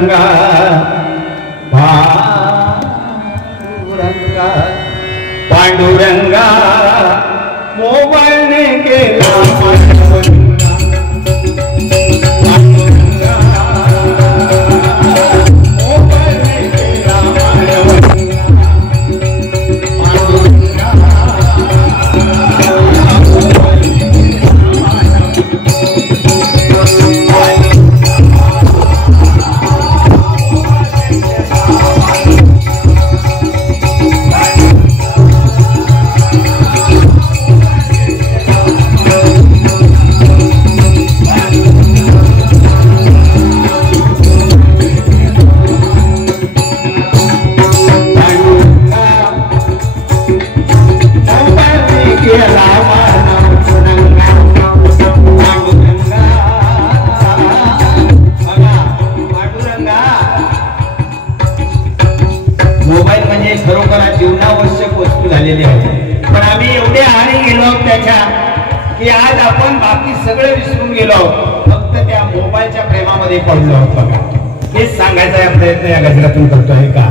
पांडुरंगा पांडुरंगा पांडुरंगा मोबाईलने केला मोबाईल म्हणजे खरोखर जीवनावश्यक वस्तू झालेली आहे. पण आम्ही एवढे आहारी गेलो त्याच्या की आज आपण बाकी सगळे विसरून गेलो, फक्त त्या मोबाईलच्या प्रेमामध्ये पडलो आहोत. बघा हेच सांगायचा प्रयत्न या गजरातून करतोय का.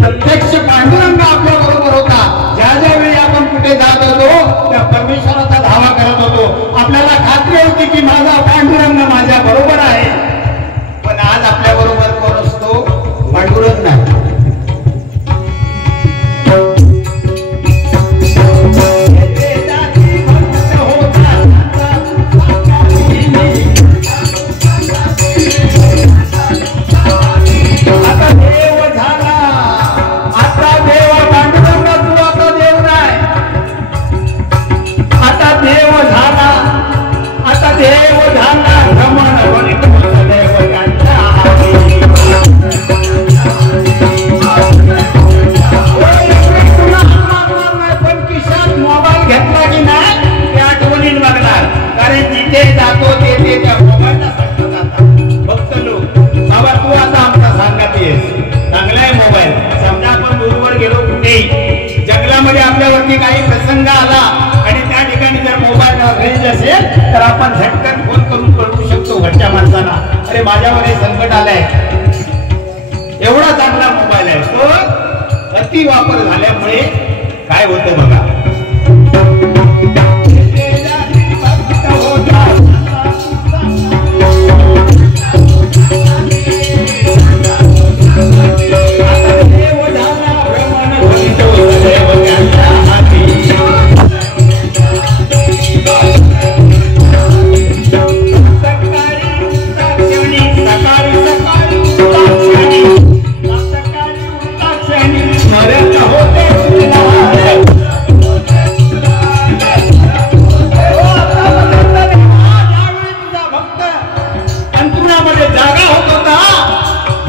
प्रत्यक्ष पांडुरंग आपल्या बरोबर होता. ज्या ज्यावेळी आपण कुठे जात होतो त्या परमेश्वराचा धावा करत होतो. आपल्याला खात्री होती की माझा पांडुरंग माझ्या बरोबर आहे. पण आज आपल्या बरोबर कोण असतो? पांडुरंग नाही. जंगलामध्ये आपल्यावरती काही प्रसंग आला आणि त्या ठिकाणी जर मोबाईल रेंज असेल तर आपण झटकन फोन करून कळवू शकतो घरच्या माणसाला, अरे माझ्यावर हे संकट आलंय. एवढा चांगला मोबाईल आहे. तो अति वापर झाल्यामुळे काय होतं बघा.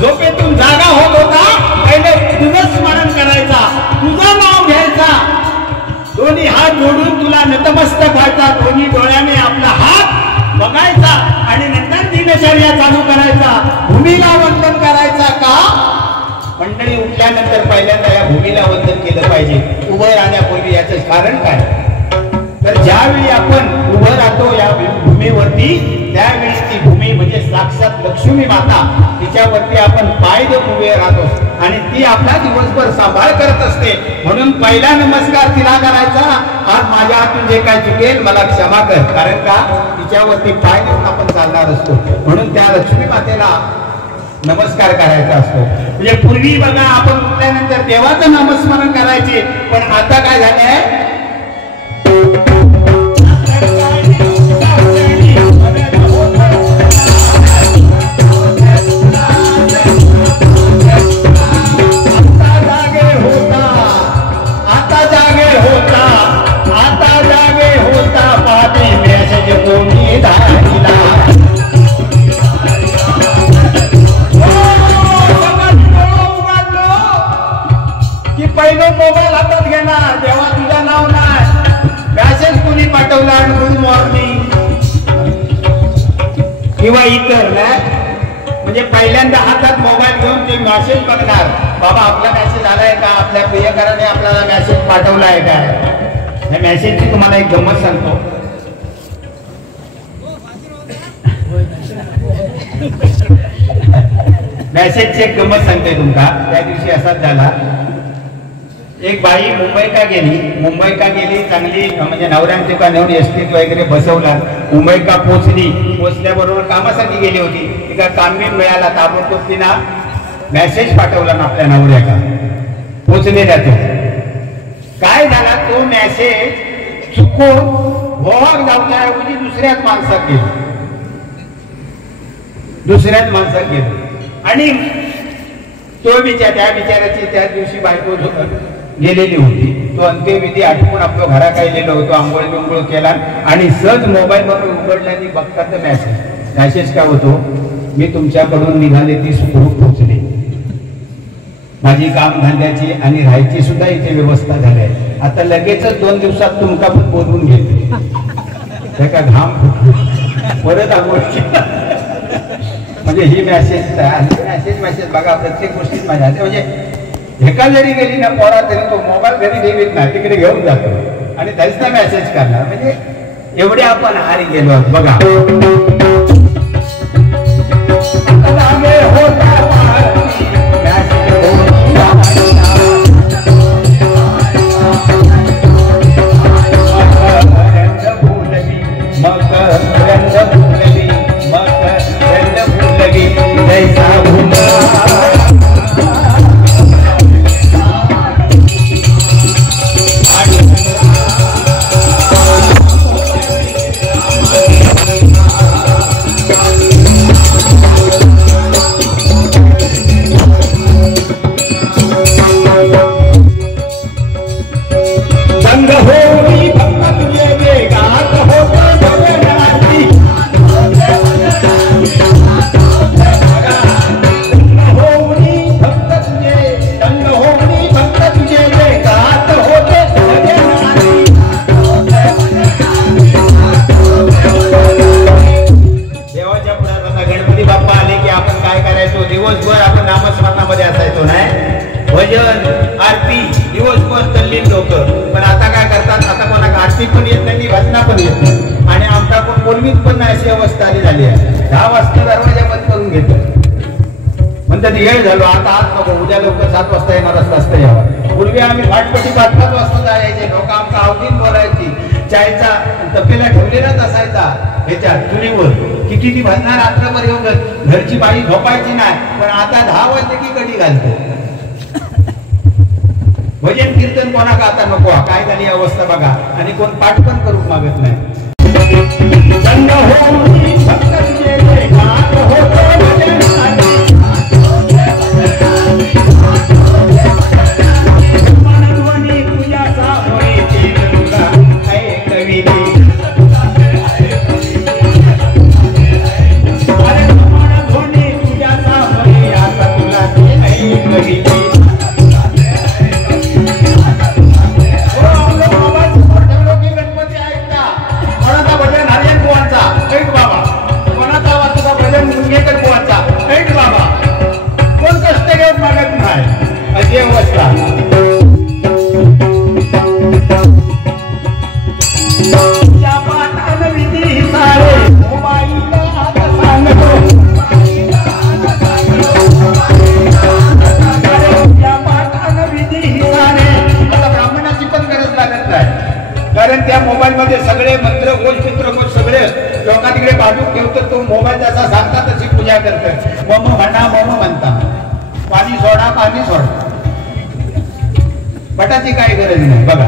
झोपेतून जागा होत होता, पहिले तुझं स्मरण करायचा, तुझं नाव घ्यायचा, दोन्ही हात जोडून तुला नतमस्तक व्हायचा, दोन्ही डोळ्याने आपला हात बघायचा आणि नंतर दिनचर्या चालू करायचा, भूमीला वंदन करायचा. का मंडळी उठल्यानंतर पहिल्यांदा या भूमीला वंदन केलं पाहिजे उभं राहण्यापूर्वी. याचं कारण काय? तर ज्यावेळी आपण उभं राहतो या भूमीवरती त्यावेळी ती भूमी म्हणजे साक्षात लक्ष्मी माता, तिच्यावरती आपण पाय देऊन उभे राहतो आणि ती आपला दिवसभर सांभाळ करत असते. म्हणून पहिला नमस्कार तिला करायचा, आज माझ्या हातून जे काय चुकेल मला क्षमा कर. कारण का तिच्यावरती पाय देऊन आपण चालणार असतो. म्हणून त्या लक्ष्मी मातेला नमस्कार करायचा असतो. म्हणजे पूर्वी बघा आपण उठल्यानंतर देवाचं नामस्मरण करायचे, पण आता काय झालंय? किंवा इतर ना, म्हणजे पहिल्यांदा हातात मोबाईल घेऊन ते मेसेज बघणार, बाबा आपला मेसेज आलाय का, आपल्या प्रियकराने आपल्याला मेसेज पाठवलाय काय. या मेसेजची तुम्हाला एक गंमत सांगतो. मेसेजची एक गंमत सांगते तुमका. त्या दिवशी असाच झाला, एक बाई मुंबई का गेली चांगली, म्हणजे नवऱ्याने का नेऊन एसटीत वगैरे बसवला. मुंबई का पोचल्याबरोबर कामासाठी गेली होती. तिका कामबीन मिळाला, ताबडतोब तिना मेसेज पाठवला ना आपल्या नवऱ्याका पोचलेला. तो काय झाला, तो मेसेज चुकून गोवाक जाऊच्या ऐवजी दुसऱ्याच माणसात गेलो. आणि तो त्या बिचाराची त्या दिवशी बायको गेलेली होती. तो अंत्यविधी आठवून आपल्या घरा काय गेलो होतो, आंघोळ बिंघोळ केला आणि सहज मोबाईल वरून उघडला आणि बघतात मेसेज काय होतो, मी तुमच्याकडून निघाले ती सुखरूप पोहोचले. माझी काम धंद्याची आणि राहायची सुद्धा इथे व्यवस्था झाली आहे. आता लगेचच 2 दिवसात तुमका पण बोलवून घेते. त्या का घाम फुटलो परत आंघोळ केला. म्हणजे ही मेसेज बघा प्रत्येक गोष्टीत माझ्या. म्हणजे एका जरी गेली ना पोरा तरी तो मोबाईल घरी ठेवीत ना, तिकडे घेऊन जातो आणि त्याचा मेसेज करणार. म्हणजे एवढे आपण हारी गेलो आहोत बघा. दिवसभर आपण नामस्मरणामध्ये असायचो नाही, भजन आरती दिवसभर तल्लीन लोक. पण आता काय करतात, आता कोणाला आरती पण येत नाही, भजना पण येत नाही आणि आमचा कोण बोलवीत पण नाही, अशी अवस्था आली झाली आहे. 10 वाजता दरवाजा बंद करून घेतो म्हणतात वेळ झालो आता आज नको, उद्या लोक 7 वाजता येणार असता यावा. पूर्वी आम्ही फाटपटी 5-5 वाजता जायचे, लोक आमचा आवडीन बोलायची. चायचा तपेला ठेवलेलाच असायचा ह्याच्यात चुलीवर, किती ती भजणार रात्रभर येऊन घरची बाई झोपायची नाही. पण आता 10 वाजले की कडी घालतो. भजन कीर्तन कोणा का आता नको, काय झाली अवस्था बघा. आणि कोण पाठ पण करू मागत नाही. कारण त्या मोबाईल मध्ये सगळे मंत्र घोष सगळे लोक तिकडे बाजूक ठेवतात. तो मोबाईल जसा सांगता तशी पूजा करतात. मम म्हणा मम म्हणता, पाणी सोडा. बटाची काही गरज नाही बघा.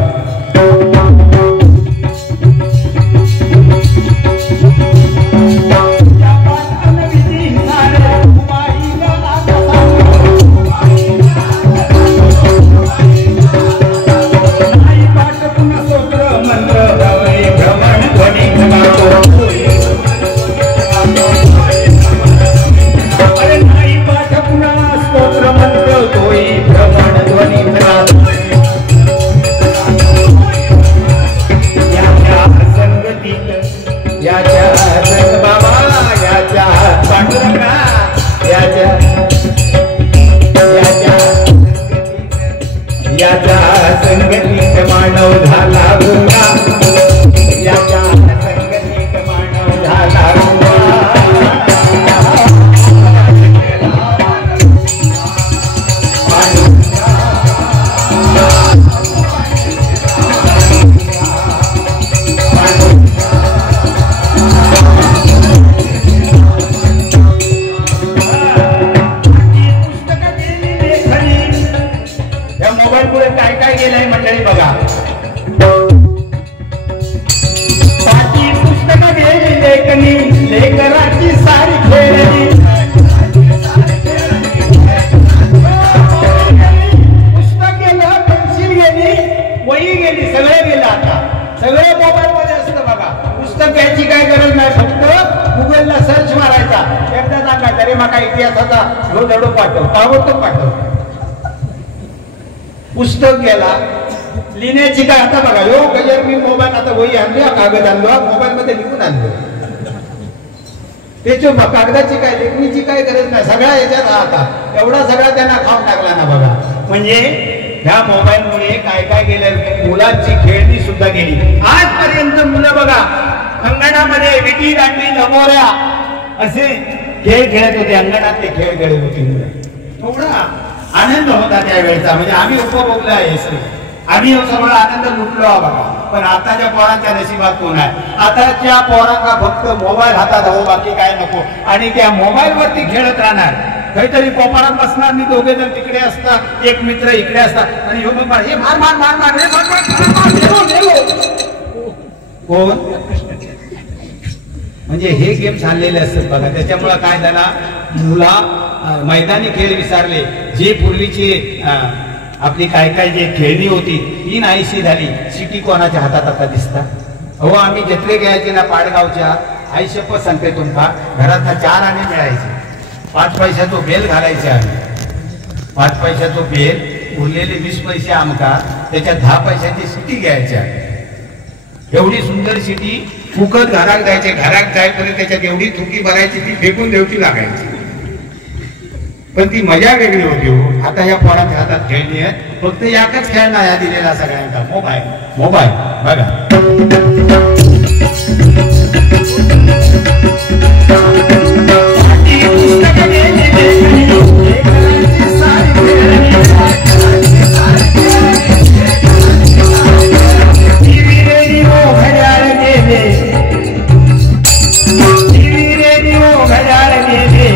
सगळे मोबाईल मध्ये असतं बघा. पुस्तक घ्यायची काय गरज नाही, फक्त गुगलला सर्च मारायचा. एकदा सांगायचं अरे माका इतिहासाचा ह्यो धडो पाठव, ताबडतोब पाठव. पुस्तक गेला लिहिण्याची काय. आता बघा ह्यो गजर मी मोबाईल आता वही आणलो, कागद आणलो, मोबाईल मध्ये लिहून आणलो. त्याची कागदाची काय लेखणीची काय गरज नाही, सगळ्या याच्यात आता एवढा सगळा त्यांना खाऊन टाकला ना बघा. म्हणजे ह्या मोबाईल मुळे काय काय गेलं, मुलांची खेळणी सुद्धा गेली. आजपर्यंत मुलं बघा अंगणामध्ये विटी दांडी लगोऱ्या असे खेळ खेळत होते, अंगणातले खेळ खेळत होती मुलं. एवढा आनंद होता त्यावेळेचा, म्हणजे आम्ही उपभोगलं आहे सगळं, आम्ही सगळं आनंद लुटलो बघा. पण आताच्या पोरांच्या नशिबात कोण आहे? आताच्या पोरांना फक्त मोबाईल हातात हवं, बाकी काय नको. आणि त्या मोबाईल वरती खेळत राहणार, काहीतरी कोपरात बसणार, मी दोघे जण तिकडे असतात, एक मित्र इकडे असतात, आणि हे मार मार मार मार रे मार मार कोण म्हणजे हे गेम चाललेले असतात बघा. त्याच्यामुळे काय झाला, मुला मैदानी खेळ विसरले. जे पूर्वीची आपली काय काय जे खेळणी होती ती नाहीशी झाली. शिटी कोणाच्या हातात आता दिसतात. अहो आम्ही जत्रे घ्यायचे ना पाडगावच्या, आई शपथ सांगते तुमका, घरात 4 आणे मिळायचे. 5 पैशाचो बेल घालायचे आम्ही, 5 पैशाचो बेल, उरलेले 20 पैसे आमका, त्याच्यात 10 पैशाची शिटी घ्यायच्या. एवढी सुंदर शिटी फुकट घरात जायचे. घरात जायपर्यंत त्याच्यात एवढी थुकी भरायची, ती फेकून देवची लागायची. पण ती मजा वेगळी होती हो. आता या पोरांच्या हातात खेळणी आहे, फक्त याकच खेळणं या दिलेला सगळ्यांचा मोबाईल. मोबाईल बघा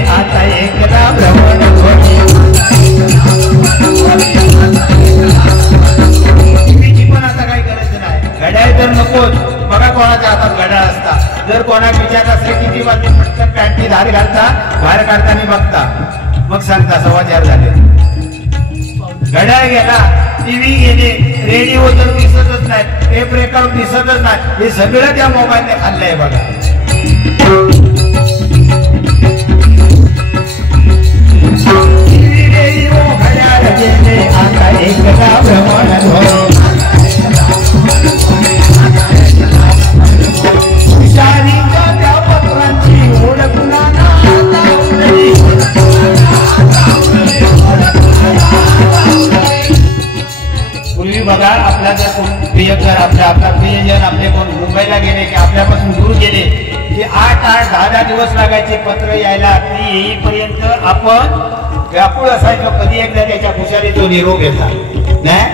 आता एकदा भ्रमण पण आता काही गरज नाही. घड्याळ तर नकोच बघा, कोणाच्या हातात घड्याळ असता. जर कोणा विचार असेल किती वाजले, पटकन पॅन्टची धार घालता, बाहेर काढताना बघता, मग सांगता 4:15 झाले. घड्याळ गेला, टीव्ही गेले, रेडिओ तर दिसतच नाही, टेप रेकॉर्ड दिसतच नाही. हे सगळं त्या मोबाईलने खाल्लंय बघा. आता एकदा भ्रमण त्या पत्रांची ओळख पूर्वी बघा, आपला जर कोण प्रियकर, आपला प्रियजन आपले कोण मुंबईला गेले की आपल्यापासून दूर गेले की 8-8, 10-10 दिवस लागायचे पत्र यायला. ती येईपर्यंत आपण व्यापूळ असायचो, कधी एकदा त्याच्या खुशालीचा निरोप घेतला नाही.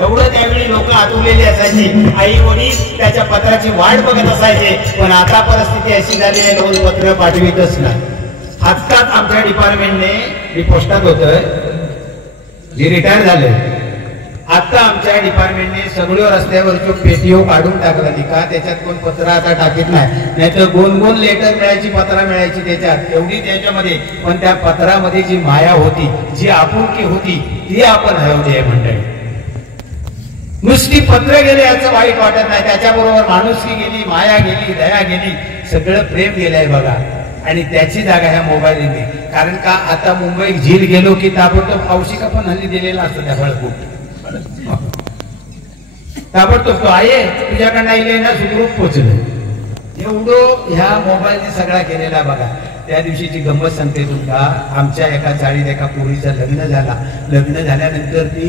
एवढं त्यावेळी लोक आतुरलेली असायची, आई वडील त्याच्या पत्राची वाट बघत असायचे. पण आता परिस्थिती अशी झाली आहे, रोज पत्र पाठवितच नाही. आत्ताच आमच्या डिपार्टमेंटने, मी पोस्टात होतोय, जे रिटायर झाले, आता आमच्या डिपार्टमेंटने सगळ्या रस्त्यावरची पेटीओ काढून टाकला. का त्याच्यात कोण पत्र आता टाकीत नाही, नाहीतर गोन लेटर मिळायची, पत्र मिळायची त्याच्यात, एवढी त्याच्यामध्ये. पण त्या पत्रामध्ये जी माया होती, जी आपुलकी होती, ती आपण हरवली आहे मंडळी. नुसती पत्र गेले याचं वाईट वाटत नाही, त्याच्याबरोबर माणुसकी गेली, माया गेली, दया गेली, सगळं प्रेम गेलंय बघा. आणि त्याची जागा ह्या मोबाईलने. कारण का आता मुंबई झील गेलो की ताबडतोब पावशिका पण हल्ली दिलेला असतो त्या फळकूट. ताबडतोब तो आहे तुझ्याकडनं आईले ना सुखरूप पोचलं. एवढं ह्या मोबाईलने सगळा केलेला बघा. त्या दिवशीची गंमत सांगते तुमका. आमच्या एका चाळीत एका पोरीचं लग्न झाला. लग्न झाल्यानंतर ती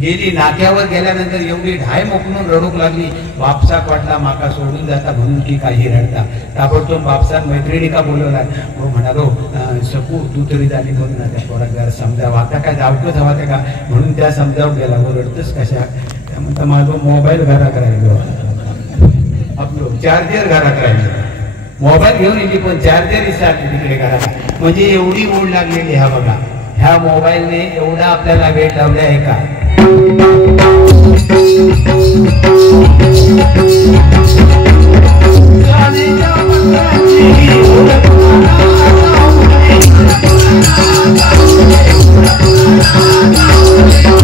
गेली, नाक्यावर गेल्यानंतर एवढी ढाय मोकळून रडूक लागली. बापसाक वाटला माका सोडून जाता म्हणून की काही रडता. ताबडतोब बापसाक मैत्रिणी का बोलवला. हो म्हणालो सकू तू तरी झाली म्हणून ना त्या पोरात जरा समजावं. आता काय जावकच हवा त्या का म्हणून त्या समजावून गेला. व रडतच कशा त्या म्हणता माझं मोबाईल घरात राहिलो, आपलं चार्जर घरात राहिलो. मोबाईल घेऊन येते पण चार्जर विसरते तिकडे घरात. म्हणजे एवढी ओढ लागलेली ह्या बघा. ह्या मोबाईलने एवढा आपल्याला वेळ लावला आहे का.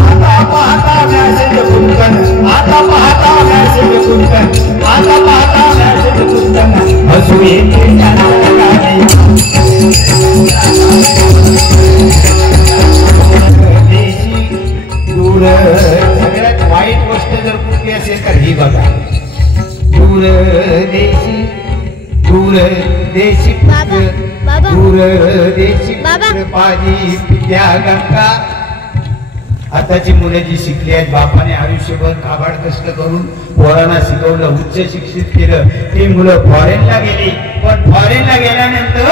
आता पाहता मॅसेज कुंकन, आता पाहता मॅसेज कुंकन. दूर देशी पाणी पित्या गंगा. आताची मुले जी शिकली आहेत बापाने आयुष्यभर काबाड कष्ट करून पोरांना शिकवलं उच्च शिक्षित केलं ती मुलं फॉरेनला गेली पण फॉरेनला गेल्यानंतर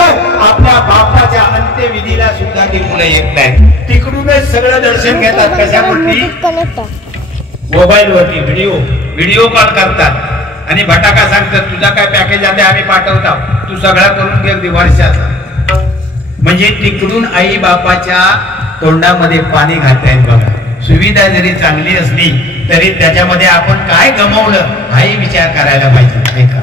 आपल्या बापाच्या अंत्यविधीला सुद्धा ती मुलं येत नाही तिकडूनच सगळं दर्शन घेतात. कशावरती मोबाईल वरती व्हिडिओ कॉल करतात आणि भटाका सांगतात तुझा काय पॅकेज आहे आम्ही पाठवतो तू सगळा करून घे अगदी वर्षाचा. म्हणजे तिकडून आई बापाच्या तोंडामध्ये पाणी घालतायत बघा. सुविधा जरी चांगली असली तरी त्याच्यामध्ये आपण काय गमावलं हाही विचार करायला पाहिजे. ऐका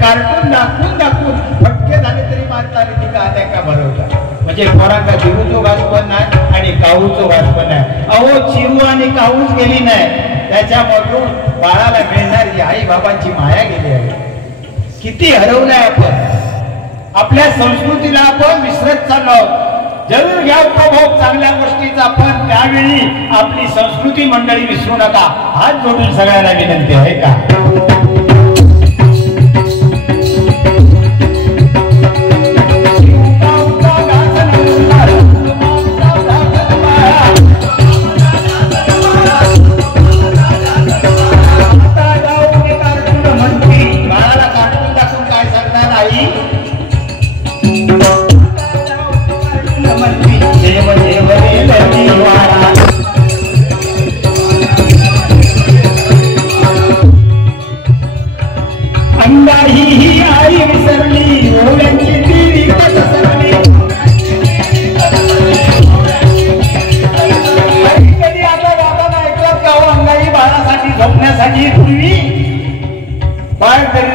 कार्टून दाखवून फटके झाले तरी मारता ती का भरवता. म्हणजे पोरांका चिरूचो वास पण नाही आणि काऊचो वास पण नाही. अहो चिरू आणि काऊच गेली नाही त्याच्यामधून बाळाला मिळणारी आई बाबांची माया गेली आहे. किती हरवलंय आपण आपल्या संस्कृतीला आपण विसरत चाललो. जरूर घ्या उपभोग चांगल्या गोष्टीचा पण त्यावेळी आपली संस्कृती मंडळी विसरू नका. हात जोडून सगळ्यांना विनंती आहे का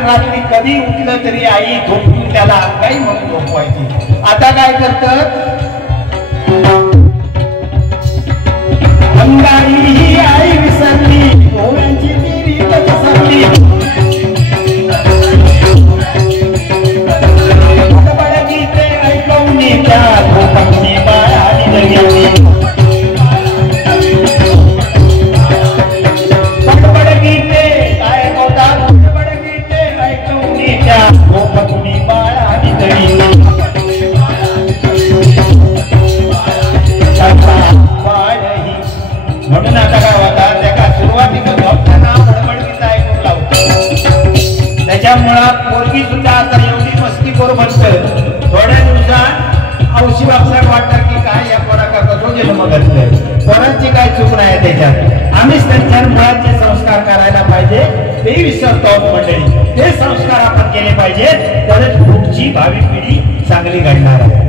रात्री कधी उठलं तरी आई झोपून त्याला अंगाई म्हणून झोपवायची. आता काय करतात अंगाई ही आई विसरली डोळ्यांची ती रीत विसरली. गीते ऐकून त्या झोपणी बाळाली जगली. म्हणून आता काय होता त्या सुरुवातीला झोपताना बडबडीचा ऐकून लावतो. त्याच्यामुळे पोरगी सुद्धा आता एवढी मस्ती करू म्हणतं थोड्या दिवसात औषधी आपल्याला वाटतं की काय या पोराका कसं गेलं मग पोरांची काय चूक नाही त्याच्यात. आम्हीच त्यांच्या मुलांचे संस्कार करायला पाहिजे तेही विसरतो मंडळी. ते संस्कार आपण केले पाहिजे तरच पुढची भावी पिढी चांगली घडणार आहे.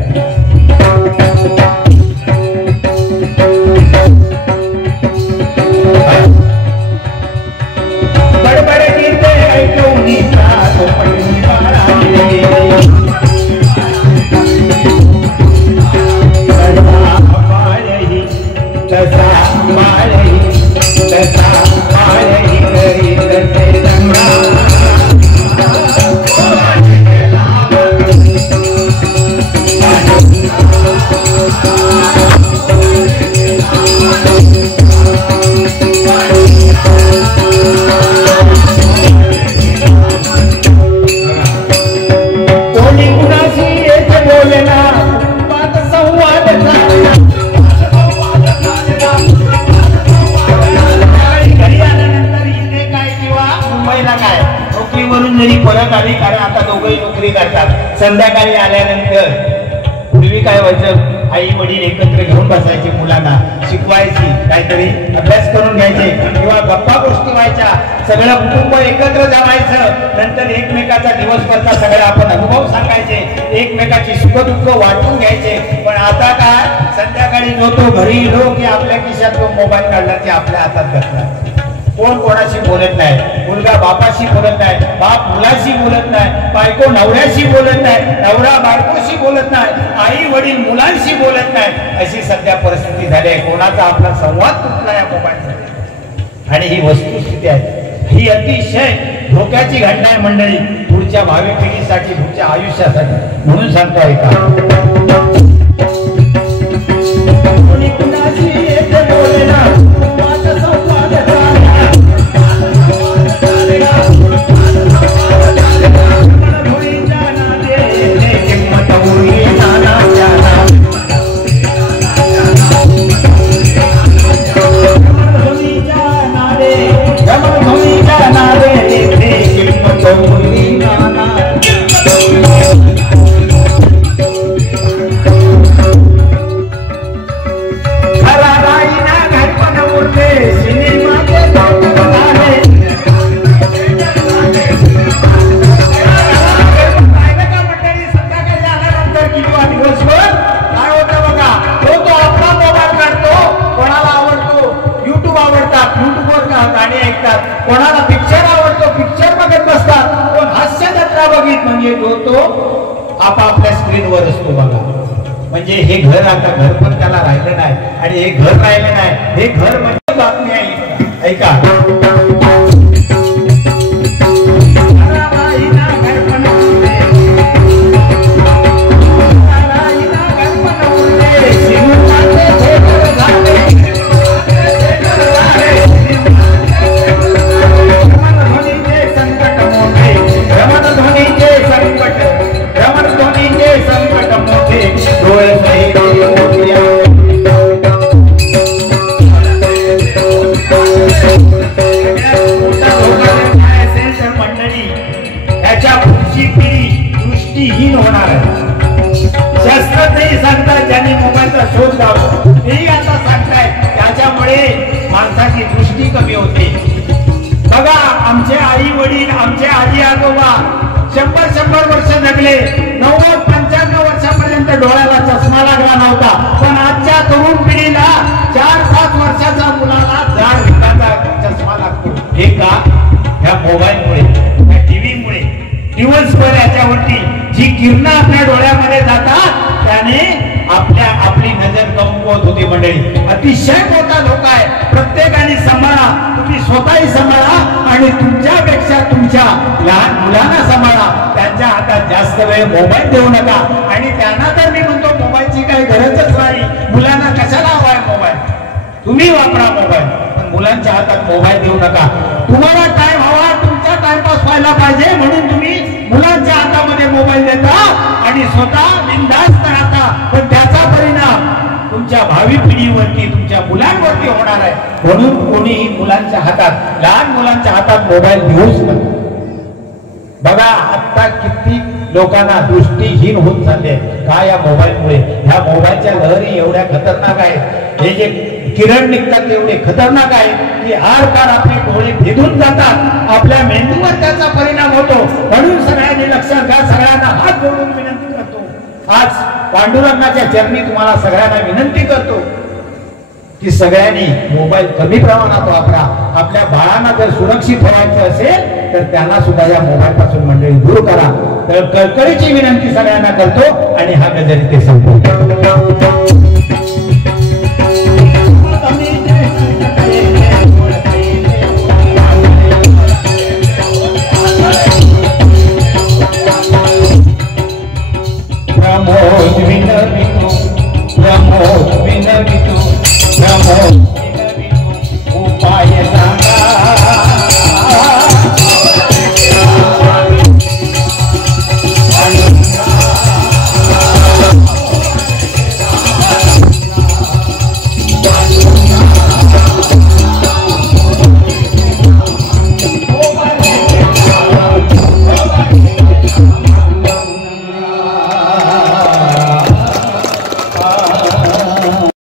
मस्करी करतात. संध्याकाळी आल्यानंतर पूर्वी काय व्हायचं, आई वडील एकत्र घेऊन बसायचे, मुलांना शिकवायची, काहीतरी अभ्यास करून घ्यायचे किंवा गप्पा गोष्टी व्हायच्या, सगळं कुटुंब एकत्र जमायचं. नंतर एकमेकाचा दिवसभरचा सगळा आपण अनुभव सांगायचे, एकमेकाची सुखदुःख वाटून घ्यायचे. पण आता काय, संध्याकाळी जो तो घरी येलो की आपल्या खिशात तो मोबाईल काढला की आपल्या हातात घातला. कोण कोणाशी बोलत नाही, मुलगा बापाशी बोलत नाही, बाप मुलाशी बोलत नाही, बायको नवऱ्याशी बोलत नाही, नवरा बायकोशी बोलत नाही, आई वडील मुलांशी बोलत नाही. अशी सध्या परिस्थिती झाली आहे. कोणाचा आपला संवाद तुटला या मोबाईलमध्ये. आणि ही वस्तुस्थिती आहे, ही अतिशय धोक्याची घटना आहे मंडळी, पुढच्या भावी पिढीसाठी, पुढच्या आयुष्यासाठी. म्हणून सांगतो ऐका, कोणाला पिक्चर आवडतो, पिक्चर बघत बसतात, कोण हास्य जत्रा बघित, म्हणजे तो आपापल्या स्क्रीनवर असतो बघा. म्हणजे हे घर आता घर पण त्याला राहिलं नाही, आणि हे घर राहिलं नाही, हे घर म्हणजे बातमी आहे. ऐका, दृष्टीहीन होणार आहे. शास्त्रज्ञही सांगतात, ज्यांनी मोबाईलचा शोध लावला तेही आता सांगताय, त्याच्यामुळे माणसाची दृष्टी कमी होते. बघा, आमचे आई वडील, आमचे आजी आजोबा 100-100 वर्ष जगले, 90-95 वर्षापर्यंत डोळ्याला चष्मा लागला नव्हता. पण आजच्या तरुण पिढीला 4-5 वर्षाचा मुलाला जाड भिकाचा चष्मा लागतो. हे का? ह्या मोबाईलमुळे, ह्या टीव्हीमुळे. दिवसभर याच्यावरती जी किरणं आपल्या डोळ्यामध्ये जातात त्याने आपली नजर कमवत होती मंडळी. अतिशय मोठा धोका आहे. प्रत्येकाने सांभाळा, तुम्ही स्वतःही सांभाळा, आणि तुमच्यापेक्षा तुमच्या लहान मुलांना सांभाळा. त्यांच्या हातात जास्त वेळ मोबाईल देऊ नका. आणि त्यांना तर मी म्हणतो, मोबाईलची काही गरजच नाही. मुलांना कशाला हवाय मोबाईल? तुम्ही वापरा मोबाईल, पण मुलांच्या हातात मोबाईल देऊ नका. तुम्हाला टाइम हवा, तुमचा टाइमपास व्हायला पाहिजे, म्हणून तुम्ही मुलांच्या हातामध्ये मोबाईल देता आणि स्वतः बिनधास्त राहता. पण त्याचा परिणाम तुमच्या भावी पिढीवरती, तुमच्या मुलांवरती होणार आहे. म्हणून कोणीही मुलांच्या हातात, लहान मुलांच्या हातात मोबाईल देऊच नका. बघा, आता किती लोकांना दृष्टीहीन होत चालले का या मोबाईलमुळे. ह्या मोबाईलच्या लहरी एवढ्या खतरनाक आहेत, हे जे किरण निघतात एवढे खतरनाक आहेत की आरपार आपले डोळे भेदून जातात, आपल्या मेंदूवर त्याचा परिणाम होतो. म्हणून सगळ्यांनी लक्षात घ्या. सगळ्यांना हात जोडून विनंती करतो, आज पांडुरंगाच्या चरणी तुम्हाला सगळ्यांना विनंती करतो की सगळ्यांनी मोबाईल कमी प्रमाणात वापरा. आपल्या बाळांना जर सुरक्षित ठेवायचं असेल तर त्यांना सुद्धा या मोबाईल पासून मंडळी दूर करा. तर कळकळीची विनंती सगळ्यांना करतो आणि हा गजर इथे संपवतो.